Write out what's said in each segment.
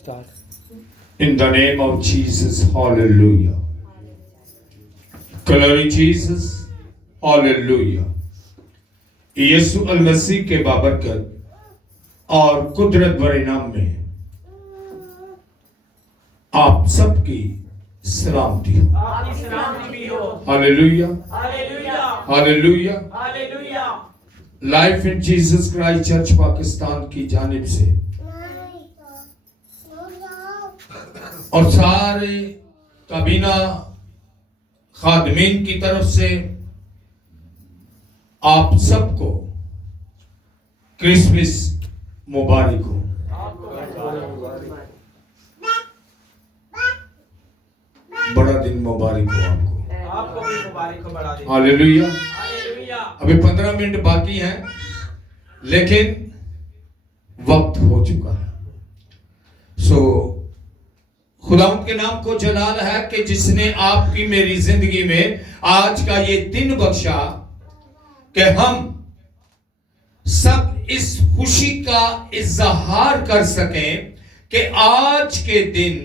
Start. In the name of Jesus, hallelujah. Glory Jesus, hallelujah. यीशु अल मसीह के बाबरकत और कुदरत भरे नाम में आप सबकी सलामती हो। Hallelujah, hallelujah, hallelujah. Life in Jesus Christ church Pakistan की जानिब से और सारे काबीना खादमीन की तरफ से आप सबको क्रिसमस मुबारक हो। बड़ा दिन मुबारक हो आपको भी मुबारक हो। बड़ा दिन। Hallelujah, hallelujah. अभी 15 मिनट बाकी हैं, लेकिन वक्त हो चुका है। खुदावंद के नाम को जलाल है कि जिसने आपकी मेरी जिंदगी में आज का ये दिन बख्शा कि हम सब इस खुशी का इजहार कर सकें कि आज के दिन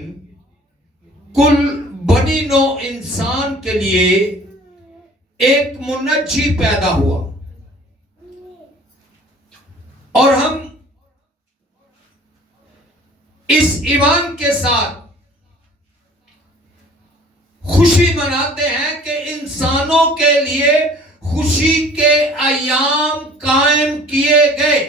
कुल बनी नो इंसान के लिए एक मुनज्जी पैदा हुआ और हम इस ईमान के साथ खुशी मनाते हैं कि इंसानों के लिए खुशी के अयाम कायम किए गए।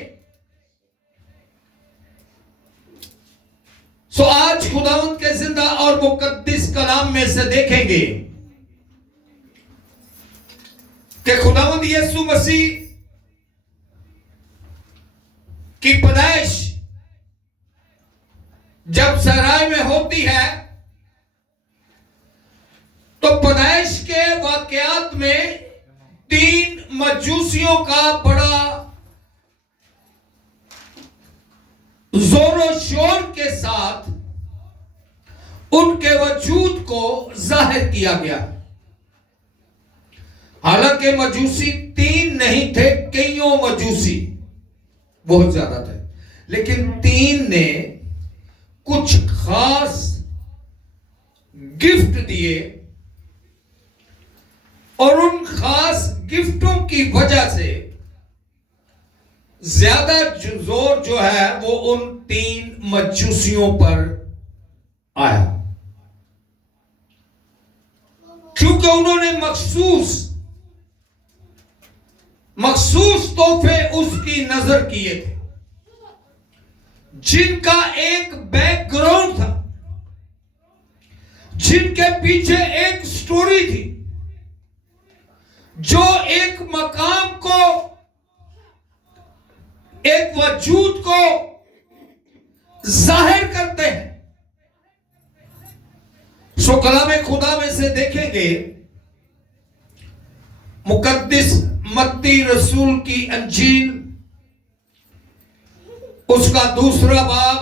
आज खुदावंद के जिंदा और मुकद्दिस कलाम में से देखेंगे कि खुदावंद यीशु मसीह की पैदाइश जब सराय में होती है तो पैदाइश के वाकयात में 3 मजूसियों का बड़ा जोरों शोर के साथ उनके वजूद को जाहिर किया गया। हालांकि मजूसी 3 नहीं थे, कईयों मजूसी बहुत ज्यादा थे, लेकिन 3 ने कुछ खास गिफ्ट दिए और उन खास गिफ्टों की वजह से ज्यादा जोर जो है वो उन 3 मजूसियों पर आया, क्योंकि उन्होंने मखसूस तोहफे उसकी नजर किए थे जिनका एक बैकग्राउंड था, जिनके पीछे एक स्टोरी थी, जो एक मकाम को, एक वजूद को जाहिर करते हैं। कलाम खुदा में से देखेंगे मुकद्दिस मत्ती रसूल की अंजील उसका 2 बाब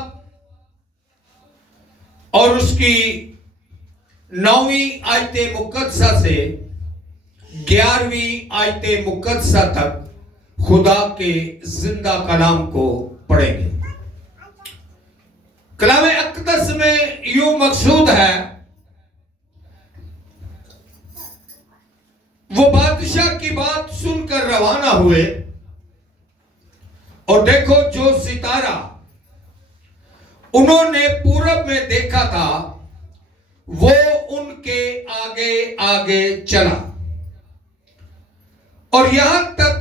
और उसकी 9वीं आयते मुकद्दसा से 11वीं आयते मुकद्दसा तक खुदा के जिंदा कलाम को पढ़ेंगे। कलाम अक़दस में यूं मकसूद है, वो बादशाह की बात सुनकर रवाना हुए और देखो जो सितारा उन्होंने पूरब में देखा था वो उनके आगे आगे चला और यहां तक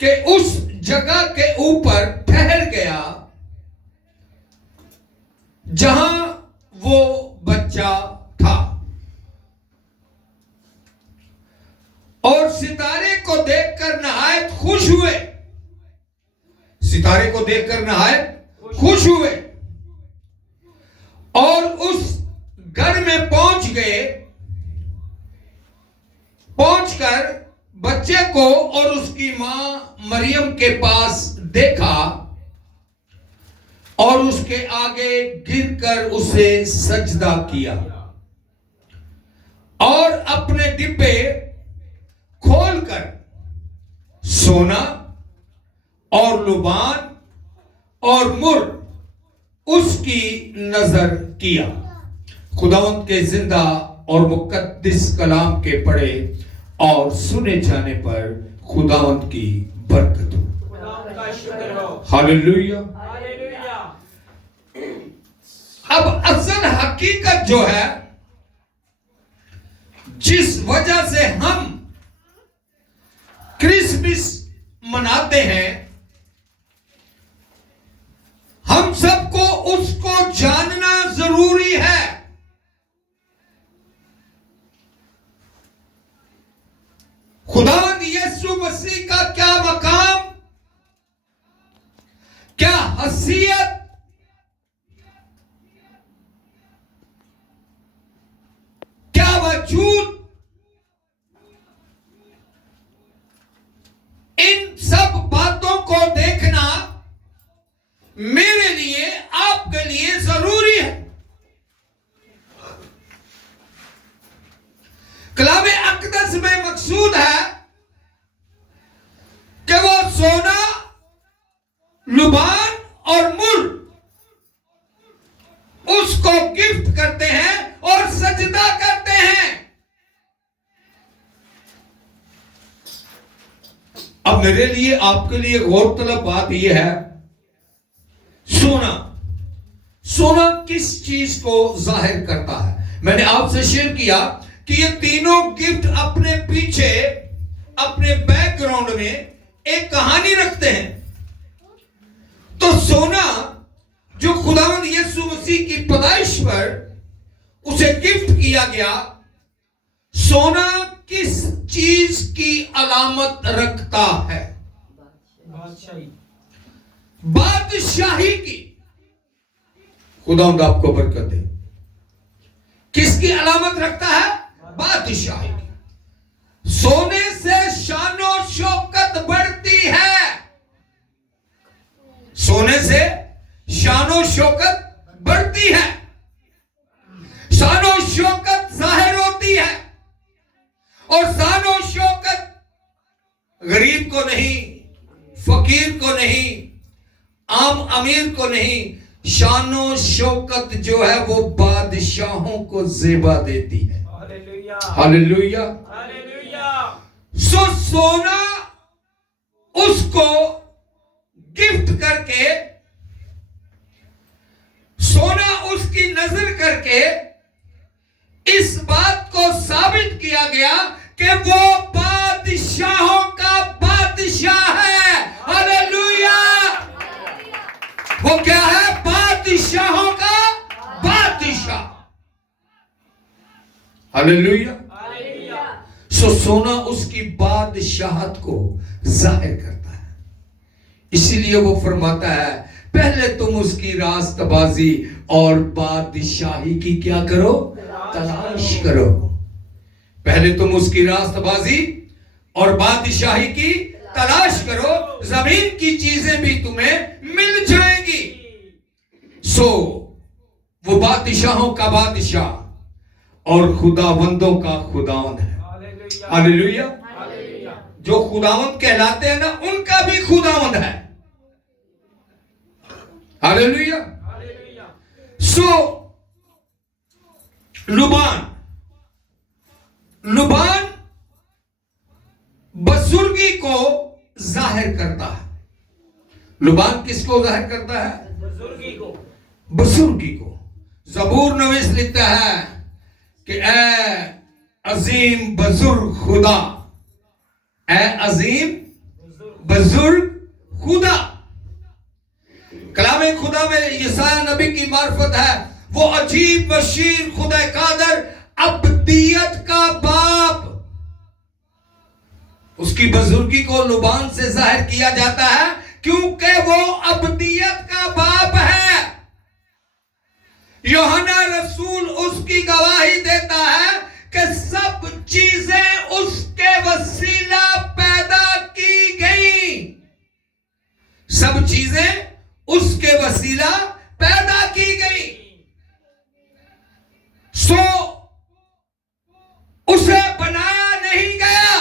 कि उस जगह के ऊपर ठहर गया जहां वो बच्चा था और सितारे को देखकर नहायत खुश हुए। सितारे को देखकर नहायत खुश हुए और उस घर में पहुंच गए। पहुंचकर बच्चे को और उसकी मां मरियम के पास देखा और उसके आगे गिरकर उसे सजदा किया और अपने डिब्बे खोलकर सोना और लुबान और मुर उसकी नजर किया। खुदावंद के जिंदा और मुकद्दस कलाम के पढ़े और सुने जाने पर खुदावंद की बरकत हो। हालेलुया। अब असल हकीकत जो है, जिस वजह से हम क्रिसमस मनाते हैं, हम सबको उसको जानना जरूरी है। खुदावंद यीशु मसीह का क्या मकाम, क्या हसीयत, क्या वजूद, इन सब बातों को देखना मेरे लिए, आपके लिए जरूरी है। कलामे अक़दस में मकसूद है कि वो सोना, लुबान और मुर उसको गिफ्ट करते हैं और सजदा करते हैं। अब मेरे लिए, आपके लिए गौरतलब बात यह है, सोना, सोना किस चीज को जाहिर करता है? मैंने आपसे शेयर किया कि ये तीनों गिफ्ट अपने पीछे, अपने बैकग्राउंड में एक कहानी रखते हैं। तो सोना जो खुदावंद यीशु मसीह की पैदाइश पर उसे गिफ्ट किया गया, सोना किस चीज की अलामत रखता है? बादशाही की। खुदावंद आपको बरकत दे। किसकी अलामत रखता है? बादशाही की। सोने से शानो शौकत बढ़ती है। सोने से शानो शौकत बढ़ती है, शानो शौकत जाहिर होती है। और शानो शौकत गरीब को नहीं, फकीर को नहीं, आम अमीर को नहीं, शानो शौकत जो है वो बादशाहों को जेबा देती है। हालेलुया। सो सोना उसको गिफ्ट करके, सोना उसकी नजर करके इस बात को साबित किया गया कि वो बादशाहों का बादशाह है। हालेलुया। वो क्या है? बादशाहों का बादशाह। हालेलुया। सो सोना उसकी बादशाहत को जाहिर करता है। इसीलिए वो फरमाता है, पहले तुम उसकी रास्तबाजी और बादशाही की क्या करो? तलाश करो। पहले तुम उसकी रास्तबाजी और बादशाही की तलाश करो, जमीन की चीजें भी तुम्हें मिल जाएंगी। सो वो बादशाहों का बादशाह और खुदावंदों का खुदावंद है। हालेलुया। जो खुदावंद कहलाते हैं ना, उनका भी खुदावंद है। हालेलुया। सो लुबान, लुबान बुजुर्गी को जाहिर करता है। लुबान किसको जाहिर करता है? बुजुर्गी को। बुजुर्गी को। ज़बूर नवीस लिखता है कि ए अजीम बुजुर्ग खुदा, ए अजीम बुजुर्ग खुदा। कलाम खुदा में यसाया नबी की मार्फत है, वो अजीब बशीर खुदा कादर, अब्दियत का बाप। उसकी बुजुर्गी को लुबान से जाहिर किया जाता है क्योंकि वो अब्दियत का बाप है। यूहन्ना रसूल उसकी गवाही देता है कि सब चीजें उसके वसीला पैदा की गई। सब चीजें उसके वसीला पैदा की गई। सो उसे बनाया नहीं गया,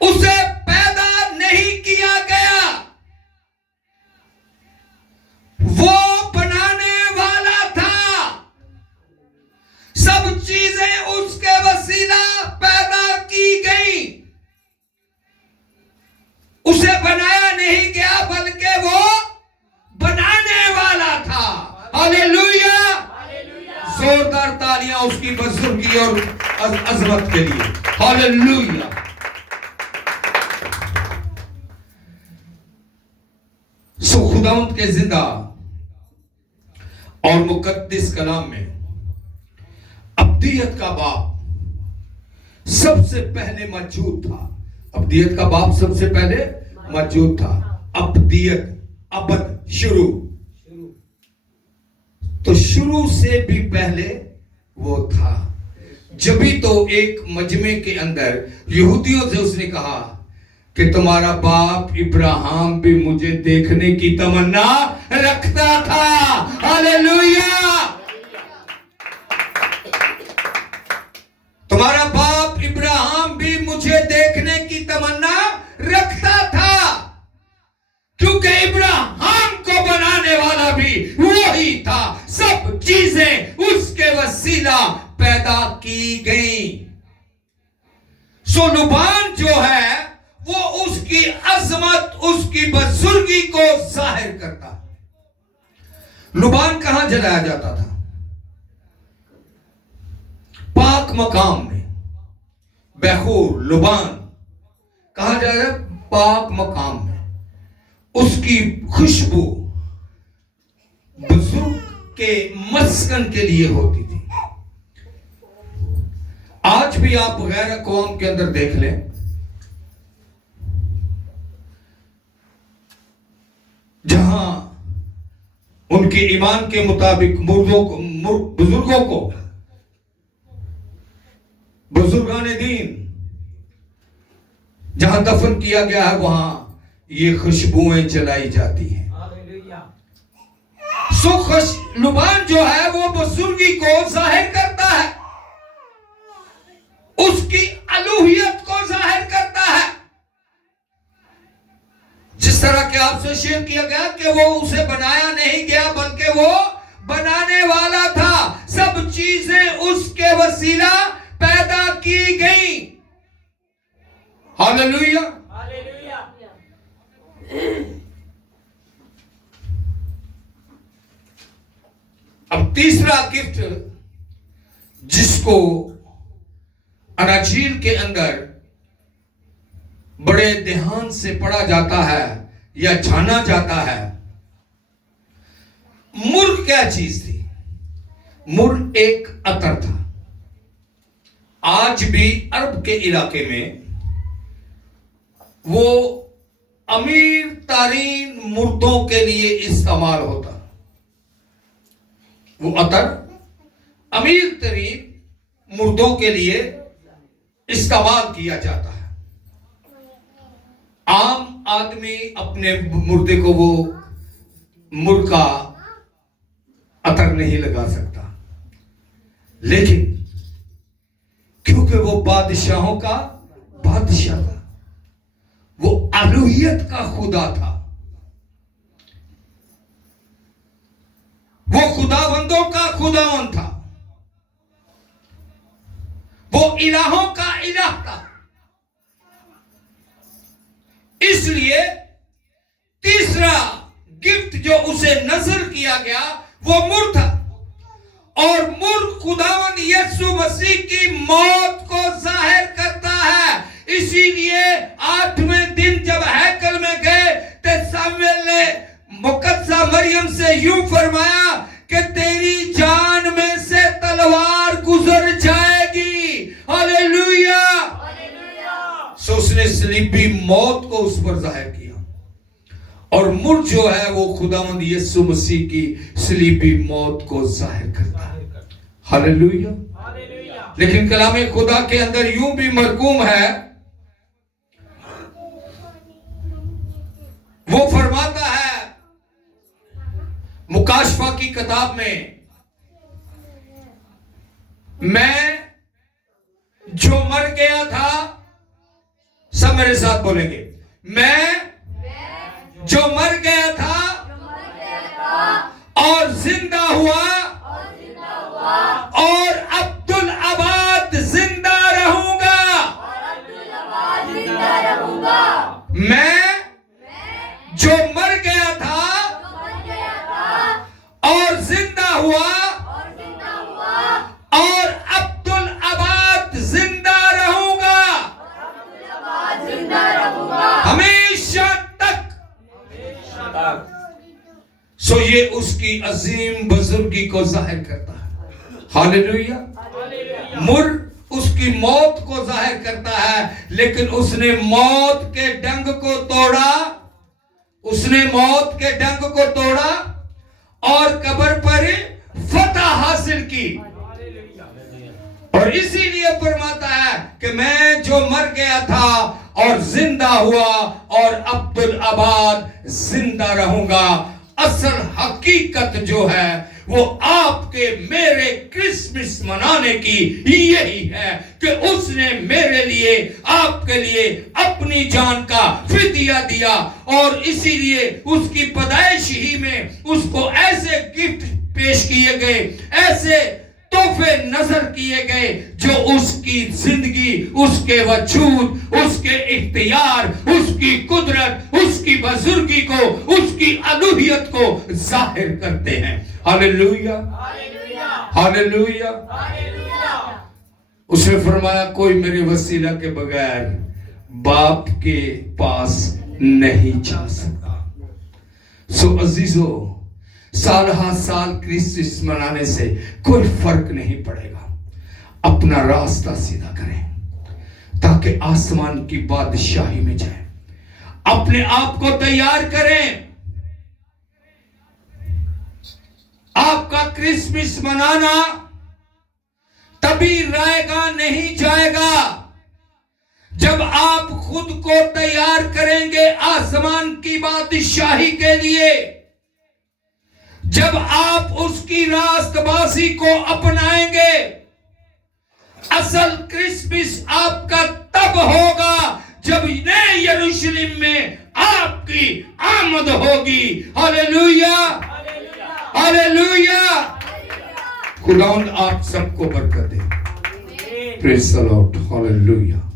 उसे पैदा नहीं किया गया, हालेलुया। जोरदार तालियां उसकी बुजुर्गी और अजमत के लिए। हालेलुया। सो खुदावंद के जिंदा और मुकद्दस कलाम में अब्दियत का बाप सबसे पहले मौजूद था। अब्दियत का बाप सबसे पहले मौजूद था। अब्दियत, अबद, शुरू, तो शुरू से भी पहले वो था। जभी तो एक मजमे के अंदर यहूदियों से उसने कहा कि तुम्हारा बाप इब्राहिम भी मुझे देखने की तमन्ना रखता था। हालेलुया। तुम्हारा बाप इब्राहिम भी मुझे देखने की तमन्ना रखता था, क्योंकि इब्राहिम को बनाने वाला भी वही था। सब चीजें उसके वसीला पैदा की गई। सो लुबान जो है वो उसकी अजमत, उसकी बुजुर्गी को जाहिर करता है। लुबान कहां जलाया जाता था? पाक मकाम में। बखूर, लुबान कहां जाए? पाक मकाम में। उसकी खुशबू बुजुर्ग के मस्कन के लिए होती थी। आज भी आप गैर कौम के अंदर देख लें, जहां उनके ईमान के मुताबिक मुर्दों को, बुजुर्गों को, बुजुर्गाने दीन जहां दफन किया गया है, वहां ये खुशबुएं जलाई जाती हैं। सो लुबान जो है वो बुजुर्गी को जाहिर करता है, उसकी अलूहियत को जाहिर करता है। जिस तरह के आपसे शेयर किया गया कि वो उसे बनाया नहीं गया, बल्कि वो बनाने वाला था। सब चीजें उसके वसीला पैदा की गई। हालेलुया। अब तीसरा गिफ्ट जिसको अनाजील के अंदर बड़े ध्यान से पढ़ा जाता है या जाना जाता है, मुर क्या चीज थी? मुर एक अतर था। आज भी अरब के इलाके में वो अमीर तारीन मुर्दों के लिए इस्तेमाल होता। वो अतर अमीर तरीन मुर्दों के लिए इस्तेमाल किया जाता है। आम आदमी अपने मुर्दे को वो मुर्गा अतर नहीं लगा सकता, लेकिन क्योंकि वो बादशाहों का बादशाह था, वो अलूहियत का खुदा था, वो खुदावंदों का खुदावंद था, वो इलाहों का इलाह था। इसलिए तीसरा गिफ्ट जो उसे नजर किया गया वो मुर था, और मुर खुदावंद यीशु मसीह की मौत को जाहिर करता है। इसीलिए 8वें दिन जब हैकल में गए तो सामुएल ने मुकद्दसा मरियम से यूं फरमाया कि तेरी जान में से तलवार गुजर जाएगी। हालेलुया। सो उसने सलीबी मौत को उस पर जाहिर किया, और मुर जो है वो खुदावंद यीशु मसीह की सलीबी मौत को जाहिर करता है। हालेलुया। लेकिन कलाम खुदा के अंदर यूं भी मरकूम है, वो फरमाता है मुकाशफा की किताब में, मैं जो मर गया था, सब मेरे साथ बोलेंगे, मैं जो मर गया था और जिंदा हुआ और अब्दुल आबाद जिंदा रहूंगा। मैं जो मर गया था और जिंदा हुआ और अब्दुल आबाद जिंदा रहूंगा हमेशा तक। सो ये उसकी अजीम बुजुर्गी को जाहिर करता है। हालेलुया। मुर उसकी मौत को जाहिर करता है, लेकिन उसने मौत के डंग को तोड़ा, उसने मौत के डंग को तोड़ा और कब्र पर फतह हासिल की। और इसीलिए फरमाता है कि मैं जो मर गया था और जिंदा हुआ और अब्दुल आबाद जिंदा रहूंगा। असल हकीकत जो है वो आपके मेरे क्रिसमस मनाने की यही है कि उसने मेरे लिए आपके लिए अपनी जान का फिदिया दिया, और इसीलिए उसकी पैदाइश ही में उसको ऐसे गिफ्ट पेश किए गए, ऐसे तोहफे नजर किए गए जो उसकी जिंदगी, उसके वजूद, उसके इख्तियार, उसकी कुदरत, उसकी बुजुर्गी को, उसकी अलूहियत को जाहिर करते हैं। Hallelujah, hallelujah. उसने फरमाया कोई मेरे वसीला के बगैर बाप के पास नहीं जा सकता। सो अजीजो, साल हा साल क्रिसमस मनाने से कोई फर्क नहीं पड़ेगा। अपना रास्ता सीधा करें ताकि आसमान की बादशाही में जाए। अपने आप को तैयार करें। आपका क्रिसमस मनाना तभी रहेगा, नहीं जाएगा, जब आप खुद को तैयार करेंगे आसमान की बादशाही के लिए। जब आप उसकी रास्तबाजी को अपनाएंगे। असल क्रिसमस आपका तब होगा जब नए यरूशलेम में आपकी आमद होगी। Hallelujah, hallelujah. खुदावंद आप सबको बरकत दे। Praise the Lord. हालेलुया।